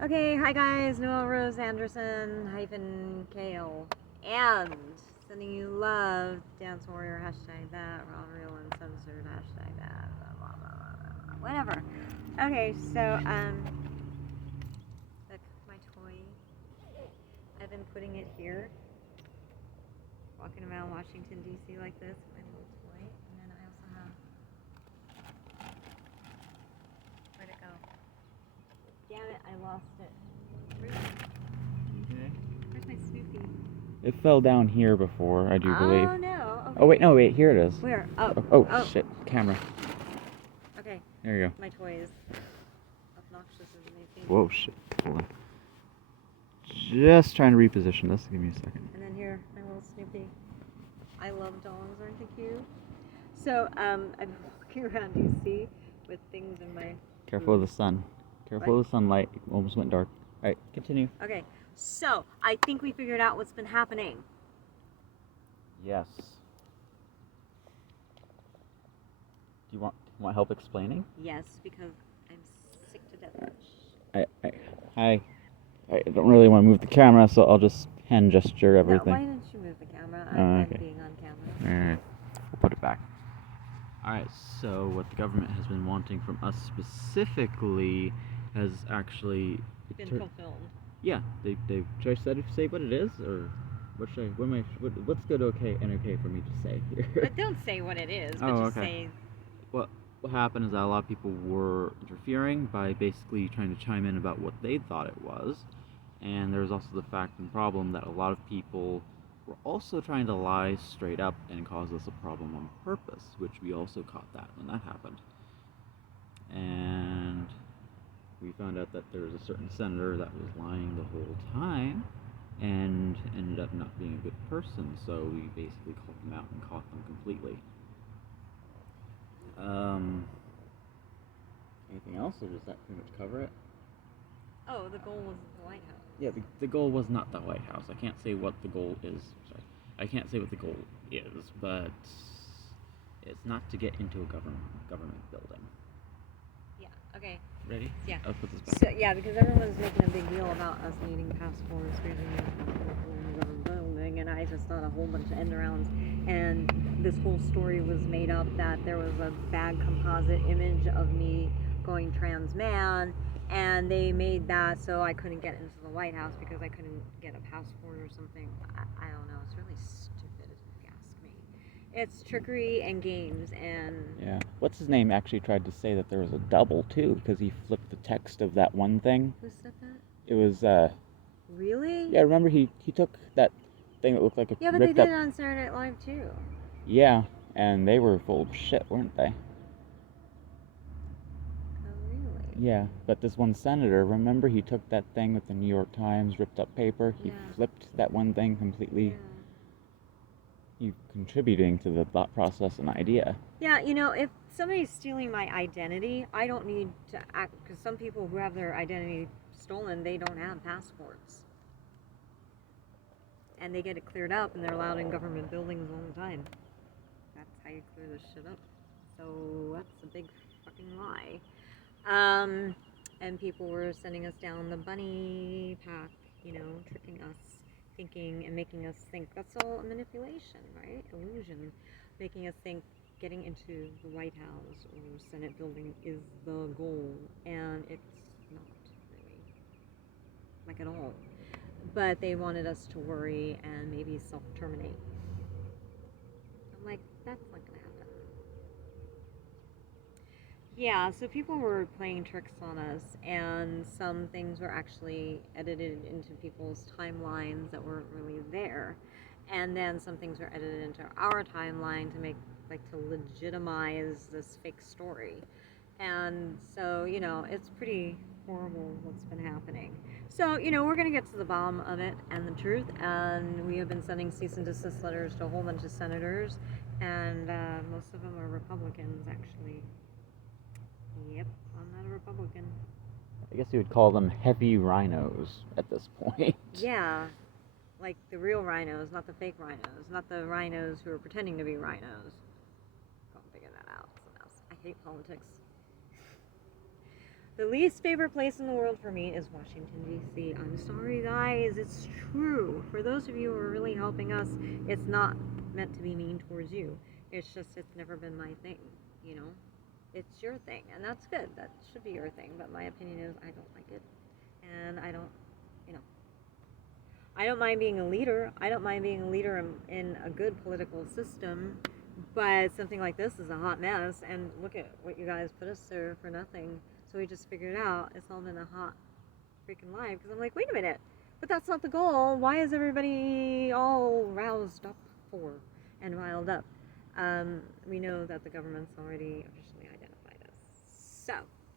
Okay, hi guys, Noelle Rose Anderson hyphen Kale, and sending you love, DanceWarrior, hashtag that, raw, real, uncensored, hashtag that, blah, blah, blah, blah, blah, whatever. Okay, so, look, my toy, I've been putting it here, walking around Washington, D.C. like this, my little toy, and then I also have, where'd it go? Damn it, I lost it. Okay. Where's my Snoopy? It fell down here before, I do believe. Oh no. Okay. Oh wait, no, wait, here it is. Where? Oh. Oh, shit, camera. Okay. There you go. My toy is obnoxious as anything. Whoa, shit. Hold on. Just trying to reposition this. Give me a second. And then here, my little Snoopy. I love dogs, aren't they cute? So, I'm walking around DC with things in my... Careful of the sun. Careful of the sunlight. It almost went dark. Alright, continue. Okay, so, I think we figured out what's been happening. Yes. Do you want help explaining? Yes, because I'm sick to death. I don't really want to move the camera, so I'll just hand gesture everything. No, why didn't you move the camera? I'm okay. being on camera. Alright, we'll put it back. Alright, so what the government has been wanting from us specifically has actually been fulfilled. Yeah, they should I say what it is, or what should I, what's good okay for me to say here? But don't say what it is, but just say... What happened is that a lot of people were interfering by basically trying to chime in about what they thought it was, and there was also the fact and problem that a lot of people were also trying to lie straight up and cause us a problem on purpose, which we also caught that when that happened. And we found out that there was a certain senator that was lying the whole time and ended up not being a good person, so we basically called them out and caught them completely. Anything else, or does that pretty much cover it? Oh, the goal was the White House. Yeah, the goal was not the White House. I can't say what the goal is. Sorry. I can't say what the goal is, but it's not to get into a government building. Yeah, okay. Ready? Yeah. I'll put this back. So, yeah, because everyone's making a big deal about us needing passports, in the government building, and I just thought a whole bunch of end arounds, and this whole story was made up that there was a bad composite image of me going trans man, and they made that so I couldn't get into the White House because I couldn't get a passport or something. I don't know. It's really stupid if you ask me. It's trickery and games, and... Yeah. What's his name actually tried to say that there was a double, too, because he flipped the text of that one thing. Who said that? It was, Really? Yeah, remember he took that thing that looked like a Yeah, but they did it on Saturday Night Live, too. Yeah, and they were full of shit, weren't they? Yeah, but this one senator, remember he took that thing with the New York Times ripped up paper? He flipped that one thing completely. He contributing to the thought process and idea. Yeah, you know, if somebody's stealing my identity, I don't need to act, because some people who have their identity stolen, they don't have passports. And they get it cleared up, and they're allowed in government buildings all the time. That's how you clear this shit up. So that's a big fucking lie. And people were sending us down the bunny path, you know, tricking us, thinking and making us think. That's all manipulation, right? Illusion. Making us think getting into the White House or Senate building is the goal, and it's not really, like, at all. But they wanted us to worry and maybe self-terminate. I'm like, that's not gonna happen. Yeah, so people were playing tricks on us, and some things were actually edited into people's timelines that weren't really there. And then some things were edited into our timeline to make, like, to legitimize this fake story. And so, you know, it's pretty horrible what's been happening. So, you know, we're going to get to the bottom of it and the truth, and we have been sending cease and desist letters to a whole bunch of senators, and most of them are Republicans, actually. Yep, I'm not a Republican. I guess you would call them heavy rhinos at this point. Yeah, like the real rhinos, not the fake rhinos, not the rhinos who are pretending to be rhinos. Go figure that out. It's a mess. I hate politics. The least favorite place in the world for me is Washington, D.C. I'm sorry, guys. It's true. For those of you who are really helping us, it's not meant to be mean towards you. It's just, it's never been my thing, you know? It's your thing, and that's good. That should be your thing, but my opinion is I don't like it. And I don't, you know, I don't mind being a leader. I don't mind being a leader in a good political system, but something like this is a hot mess, and look at what you guys put us through for nothing. So we just figured out it's all been a hot freaking lie, because I'm like, wait a minute, but that's not the goal. Why is everybody all roused up for and riled up? We know that the government's already officially identified us. So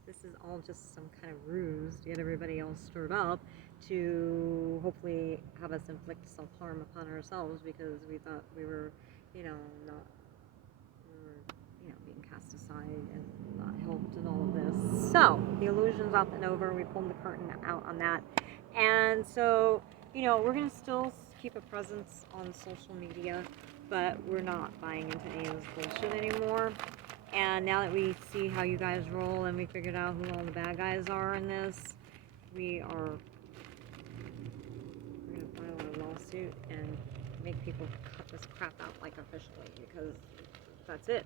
this is all just some kind of ruse to get everybody all stirred up to hopefully have us inflict self-harm upon ourselves, because we thought we were, you know, not, we were, you know, being cast aside and not helped and all of this. So the illusion's up and over. We pulled the curtain out on that. And so, you know, we're going to still keep a presence on social media, but we're not buying into any of this bullshit anymore. And now that we see how you guys roll and we figured out who all the bad guys are in this, we're going to file a lawsuit and make people cut this crap out, like, officially, because that's it.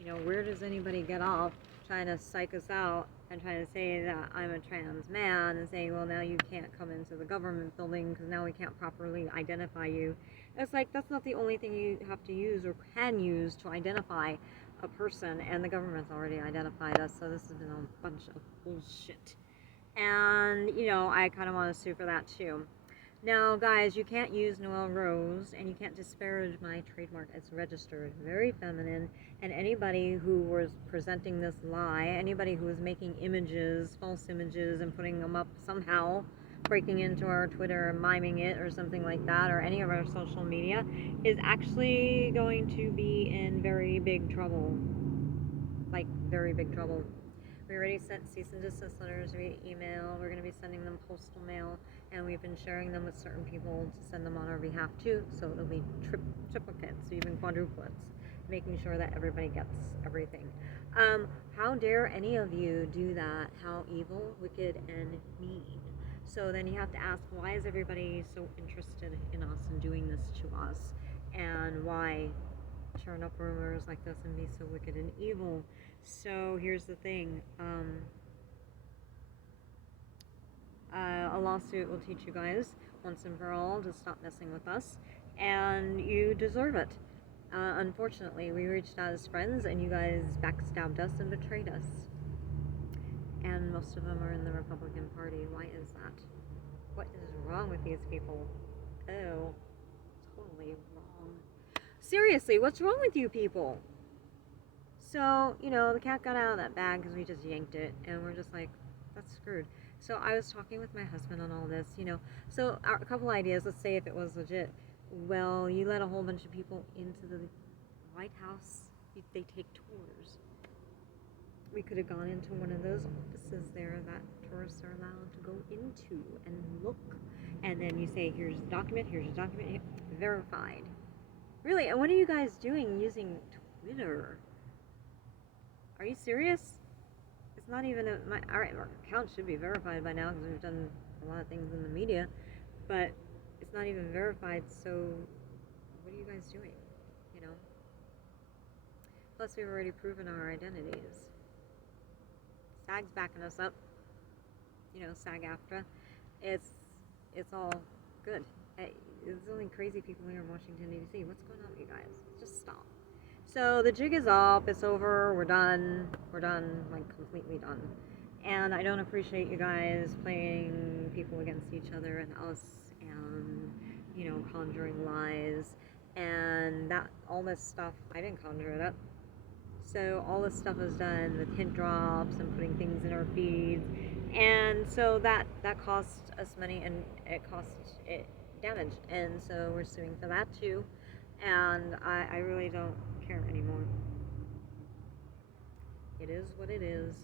You know, where does anybody get off trying to psych us out and trying to say that I'm a trans man and saying, well, now you can't come into the government building because now we can't properly identify you. It's like, that's not the only thing you have to use or can use to identify a person, and the government's already identified us, so this has been a bunch of bullshit. And, you know, I kind of want to sue for that too. Now, guys, you can't use Noelle Rose, and you can't disparage my trademark. It's registered, very feminine, and anybody who was presenting this lie, anybody who was making images, false images, and putting them up somehow, breaking into our Twitter and miming it or something like that, or any of our social media, is actually going to be in very big trouble. Like, very big trouble. We already sent cease and desist letters via email. We're going to be sending them postal mail, and we've been sharing them with certain people to send them on our behalf too, so it'll be triplicates, even quadruplets, making sure that everybody gets everything. How dare any of you do that? How evil, wicked, and mean. So then you have to ask, why is everybody so interested in us and doing this to us? And why turn up rumors like this and be so wicked and evil? So here's the thing. A lawsuit will teach you guys once and for all to stop messing with us, and you deserve it. Unfortunately, we reached out as friends, and you guys backstabbed us and betrayed us. And most of them are in the Republican Party. Why is that? What is wrong with these people? Oh, totally wrong. Seriously, what's wrong with you people? So, you know, the cat got out of that bag because we just yanked it, and we're just like, that's screwed. So I was talking with my husband on all this, you know. So a couple ideas, let's say if it was legit. Well, you let a whole bunch of people into the White House. They take tours. We could have gone into one of those offices there that tourists are allowed to go into and look. And then you say, here's the document, verified. Really, and what are you guys doing using Twitter? Are you serious? It's not even our account should be verified by now because we've done a lot of things in the media, but it's not even verified, so what are you guys doing, you know? Plus, we've already proven our identities. SAG's backing us up, you know, SAG-AFTRA. It's all good. There's only crazy people here in Washington, D.C. What's going on with you guys? Just stop. So the jig is up, it's over, we're done, like completely done. And I don't appreciate you guys playing people against each other and us and, you know, conjuring lies and that, all this stuff, I didn't conjure it up. So all this stuff is done with hint drops and putting things in our feeds. And so that costs us money and it costs it damage. And so we're suing for that too. And I really don't care anymore. It is what it is,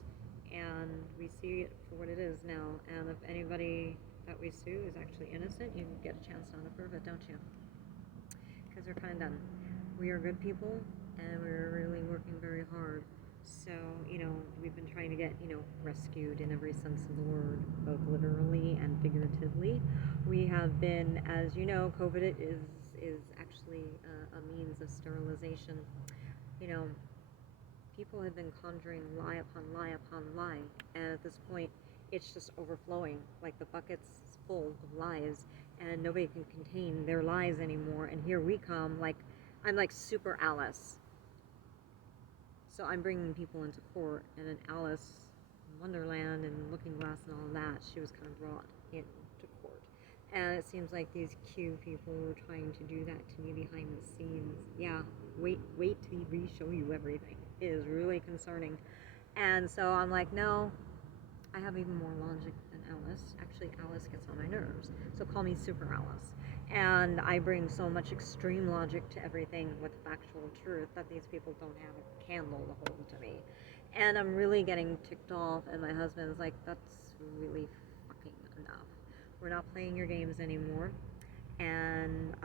and we see it for what it is now. And if anybody that we sue is actually innocent, you get a chance to prove it, don't you? Because we're kind of done. We are good people, and we're really working very hard. So, we've been trying to get, rescued in every sense of the word, both literally and figuratively. We have been, as you know, COVID is actually a means of sterilization. You know, people have been conjuring lie upon lie upon lie, and at this point, it's just overflowing. Like the bucket's full of lies, and nobody can contain their lies anymore. And here we come, like I'm like Super Alice. So I'm bringing people into court, and in Alice in Wonderland and Looking Glass and all that, she was kind of brought into court. And it seems like these Q people were trying to do that to me behind the scenes. Yeah, wait till we show you everything. It is really concerning. And so I'm like, no, I have even more logic than Alice. Actually, Alice gets on my nerves. So call me Super Alice. And I bring so much extreme logic to everything with factual truth that these people don't have a candle to hold to me. And I'm really getting ticked off, and my husband's like, that's really fucking enough. We're not playing your games anymore. And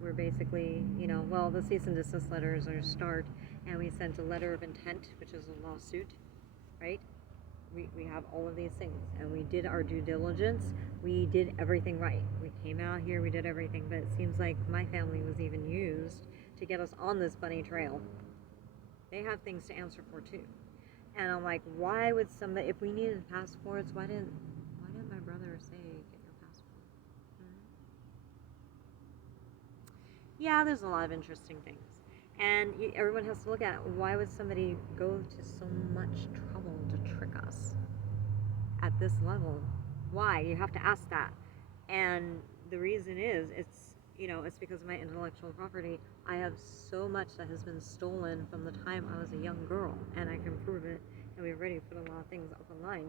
we're basically, the cease and desist letters are start, and we sent a letter of intent, which is a lawsuit, right? We have all of these things, and we did our due diligence. We did everything right. We came out here, we did everything, but it seems like my family was even used to get us on this bunny trail. They have things to answer for too. And I'm like, why would somebody, if we needed passports, why didn't my brother say, get your passport? Yeah, there's a lot of interesting things. And everyone has to look at, why would somebody go to so much trouble to trick us at this level? Why? You have to ask that. And the reason is, it's because of my intellectual property. I have so much that has been stolen from the time I was a young girl, and I can prove it, and we've already put a lot of things up online.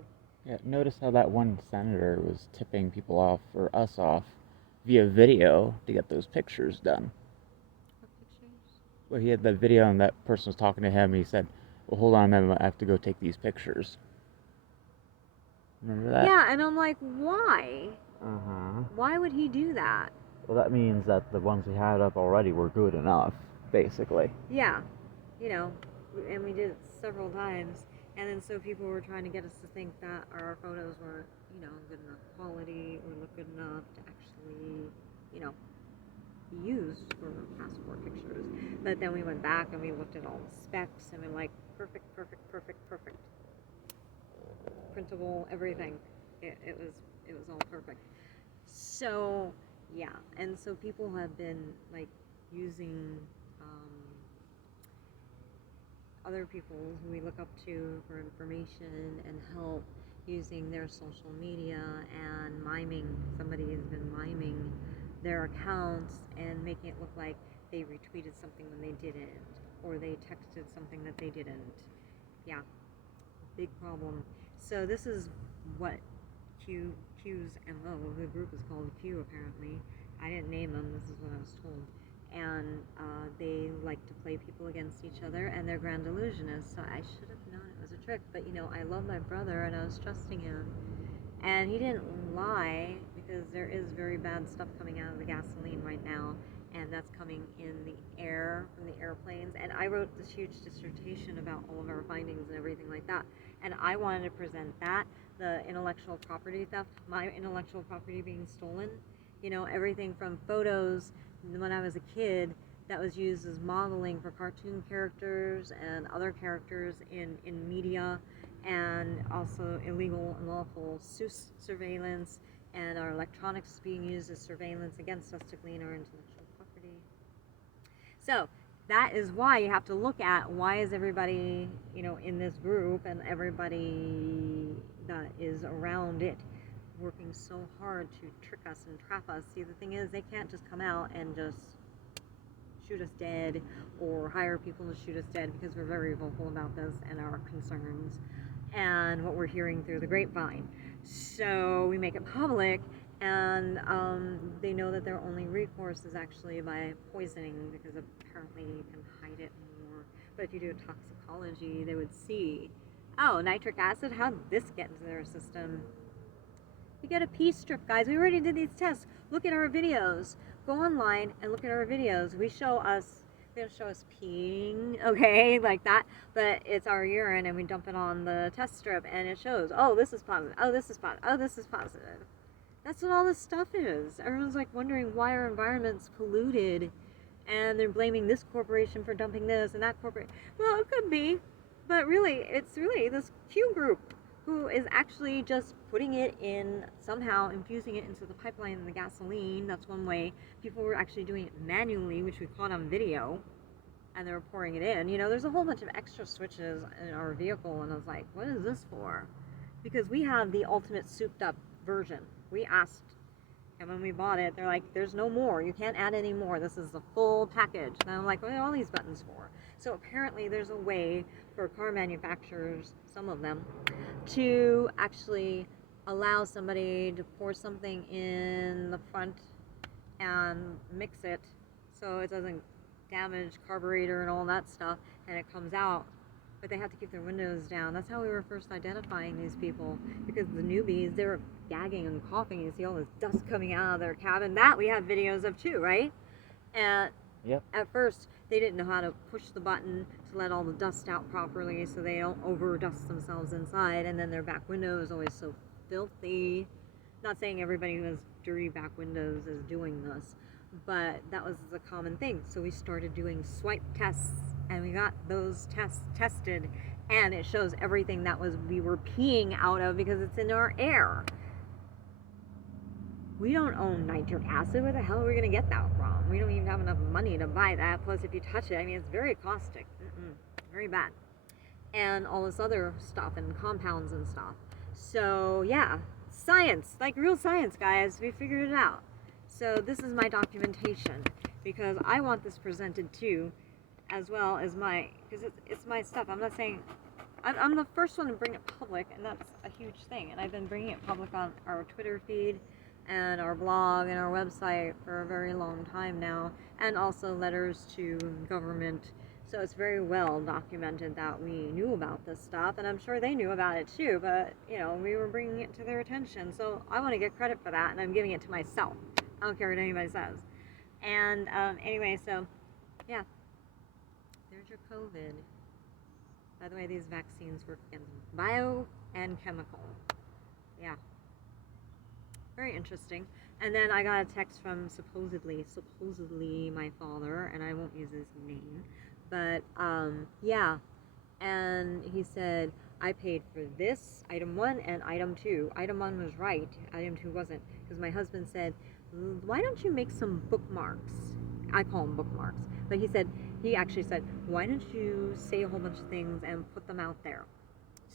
Yeah, notice how that one senator was tipping people off, or us off, via video to get those pictures done. What pictures? Well, he had that video, and that person was talking to him, and he said, well, hold on a minute, I have to go take these pictures. Remember that? Yeah, and I'm like, why? Uh-huh. Why would he do that? Well, that means that the ones we had up already were good enough, basically. Yeah, and we did it several times, and then so people were trying to get us to think that our photos were, good enough quality or look good enough to actually, be used for passport pictures. But then we went back and we looked at all the specs, and we're like, perfect. Printable, everything. It was all perfect. So yeah, and so people have been like using other people who we look up to for information and help, using their social media and miming. Somebody has been miming their accounts and making it look like they retweeted something when they didn't, or they texted something that they didn't. Yeah, big problem. So this is what Q's MO. The group is called Q, apparently. I didn't name them, this is what I was told. And they like to play people against each other, and they're grand illusionists, so I should have known it was a trick. But I love my brother, and I was trusting him. And he didn't lie, because there is very bad stuff coming out of the gasoline right now, and that's coming in the air from the airplanes. And I wrote this huge dissertation about all of our findings and everything like that. And I wanted to present that, the intellectual property theft, my intellectual property being stolen. Everything from photos when I was a kid that was used as modeling for cartoon characters and other characters in media, and also illegal and lawful surveillance, and our electronics being used as surveillance against us to glean our intellectual property. So that is why you have to look at, why is everybody, in this group and everybody that is around it working so hard to trick us and trap us. See, the thing is, they can't just come out and just shoot us dead or hire people to shoot us dead, because we're very vocal about this and our concerns and what we're hearing through the grapevine. So we make it public, and they know that their only recourse is actually by poisoning, because apparently you can hide it more. But if you do toxicology, they would see, oh, nitric acid, how did this get into their system? We get a pee strip, guys. We already did these tests. Look at our videos. Go online and look at our videos. We show us gonna show us peeing, okay, like that, but it's our urine and we dump it on the test strip and it shows, oh, this is positive, oh, this is positive, oh, this is positive. That's what all this stuff is. Everyone's like wondering why our environment's polluted and they're blaming this corporation for dumping this and that corporation. Well, it could be, but really, it's really this Q group who is actually just putting it in, somehow infusing it into the pipeline and the gasoline. That's one way. People were actually doing it manually, which we caught on video, and they were pouring it in. You know, there's a whole bunch of extra switches in our vehicle, and I was like, what is this for? Because we have the ultimate souped up version. We asked, and when we bought it, they're like, there's no more. You can't add any more. This is the full package. And I'm like, what are all these buttons for? So apparently there's a way for car manufacturers, some of them, to actually allow somebody to pour something in the front and mix it so it doesn't damage carburetor and all that stuff, and it comes out. But they have to keep their windows down. That's how we were first identifying these people, because the newbies, they were gagging and coughing. You see all this dust coming out of their cabin. That we have videos of too, right? And Yep. at first, they didn't know how to push the button to let all the dust out properly so they don't overdust themselves inside, and then their back window is always so filthy. Not saying everybody who has dirty back windows is doing this, but that was the common thing. So we started doing swipe tests, and we got those tests tested, and it shows everything that we were peeing out of because it's in our air. We don't own nitric acid. Where the hell are we going to get that from? We don't even have enough money to buy that. Plus, if you touch it, I mean, it's very caustic. Very bad. And all this other stuff and compounds and stuff. So, yeah. Science. Like real science, guys. We figured it out. So, this is my documentation. Because I want this presented too, as well as because it's my stuff. I'm not saying... I'm the first one to bring it public, and that's a huge thing. And I've been bringing it public on our Twitter feed, and our blog and our website for a very long time now, and also letters to government. So it's very well documented that we knew about this stuff, and I'm sure they knew about it too, but you know, we were bringing it to their attention. So I want to get credit for that, and I'm giving it to myself. I don't care what anybody says. And anyway, so yeah, there's your COVID. By the way, these vaccines work against bio and chemical. Yeah. Very interesting. And then I got a text from supposedly my father, and I won't use his name, but yeah, and he said, I paid for this, item 1 and item 2. Item 1 was right, item 2 wasn't, because my husband said, why don't you make some bookmarks? I call them bookmarks, but he actually said, why don't you say a whole bunch of things and put them out there?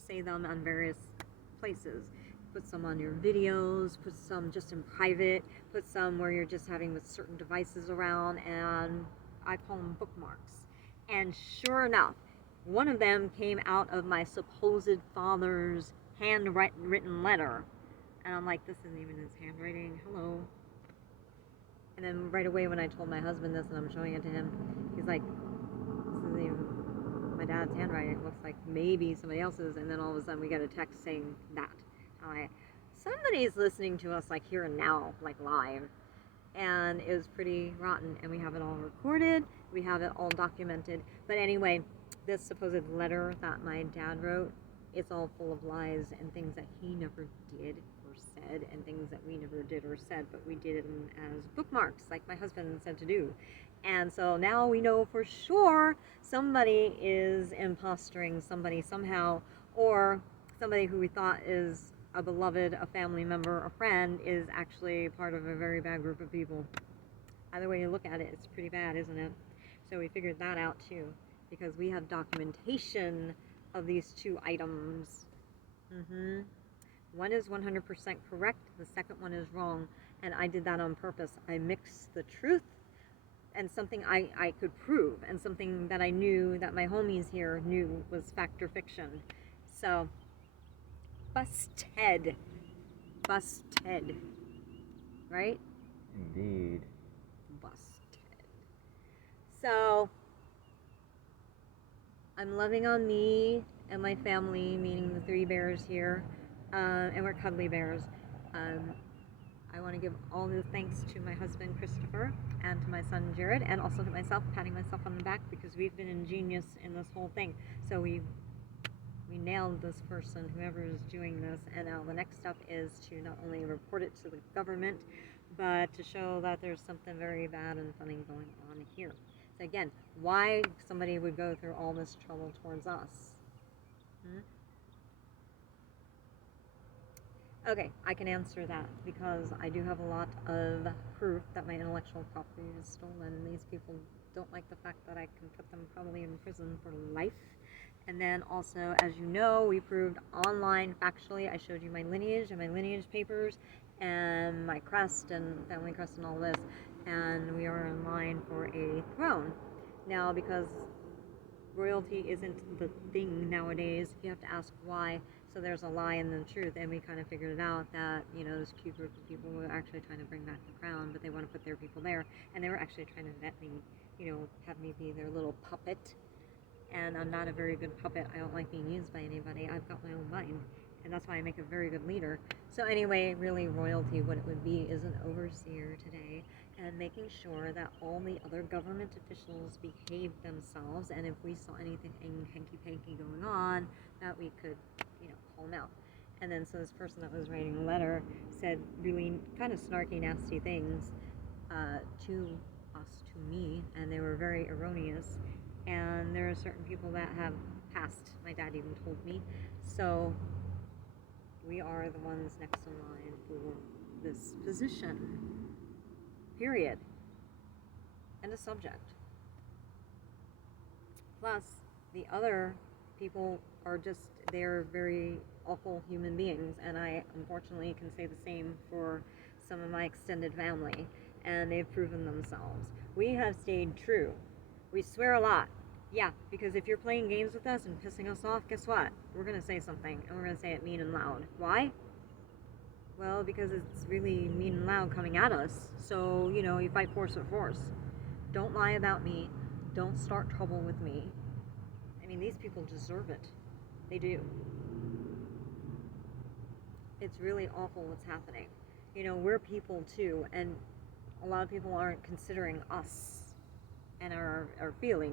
Say them on various places. Put some on your videos, put some just in private, put some where you're just having with certain devices around, and I call them bookmarks. And sure enough, one of them came out of my supposed father's handwritten letter. And I'm like, this isn't even his handwriting, hello. And then right away when I told my husband this and I'm showing it to him, he's like, this isn't even my dad's handwriting, it looks like maybe somebody else's. And then all of a sudden we get a text saying that. Somebody's listening to us like here and now, like live, and it was pretty rotten. And we have it all recorded, we have it all documented. But anyway, this supposed letter that my dad wrote, it's all full of lies and things that he never did or said, and things that we never did or said, but we did them as bookmarks, like my husband said to do. And so now we know for sure somebody is impostoring somebody somehow, or somebody who we thought is a beloved, a family member, a friend, is actually part of a very bad group of people. Either way you look at it, it's pretty bad, isn't it? So we figured that out too, because we have documentation of these 2 items. One is 100% correct, the second one is wrong, and I did that on purpose. I mixed the truth and something I could prove, and something that I knew that my homies here knew was fact or fiction. So, busted. Busted. Right? Indeed. Busted. So, I'm loving on me and my family, meaning the 3 bears here, and we're cuddly bears. I want to give all the thanks to my husband Christopher and to my son Jared, and also to myself, patting myself on the back, because we've been ingenious in this whole thing. So we nailed this person, whoever is doing this, and now the next step is to not only report it to the government, but to show that there's something very bad and funny going on here. So again, why somebody would go through all this trouble towards us? Okay, I can answer that because I do have a lot of proof that my intellectual property is stolen. These people don't like the fact that I can put them probably in prison for life. And then also, as you know, we proved online, factually, I showed you my lineage and my lineage papers and my crest and family crest and all this. And we are in line for a throne. Now, because royalty isn't the thing nowadays, you have to ask why. So there's a lie and the truth, and we kind of figured it out that, you know, this cute group of people were actually trying to bring back the crown, but they want to put their people there, and they were actually trying to vet me, you know, have me be their little puppet, and I'm not a very good puppet. I don't like being used by anybody. I've got my own mind, and that's why I make a very good leader. So anyway, really royalty, what it would be is an overseer today, and making sure that all the other government officials behave themselves, and if we saw anything hanky-panky going on, that we could, you know, call them out. And then so this person that was writing a letter said really kind of snarky, nasty things to us, to me, and they were very erroneous. And there are certain people that have passed, my dad even told me. So we are the ones next in line for this position. Period. And a subject. Plus, the other people are just, they're very awful human beings, and I unfortunately can say the same for some of my extended family, and they've proven themselves. We have stayed true. We swear a lot. Yeah, because if you're playing games with us and pissing us off, guess what? We're going to say something, and we're going to say it mean and loud. Why? Well, because it's really mean and loud coming at us. So, you know, you fight force with force. Don't lie about me. Don't start trouble with me. I mean, these people deserve it. They do. It's really awful what's happening. You know, we're people too, and a lot of people aren't considering us and our feelings.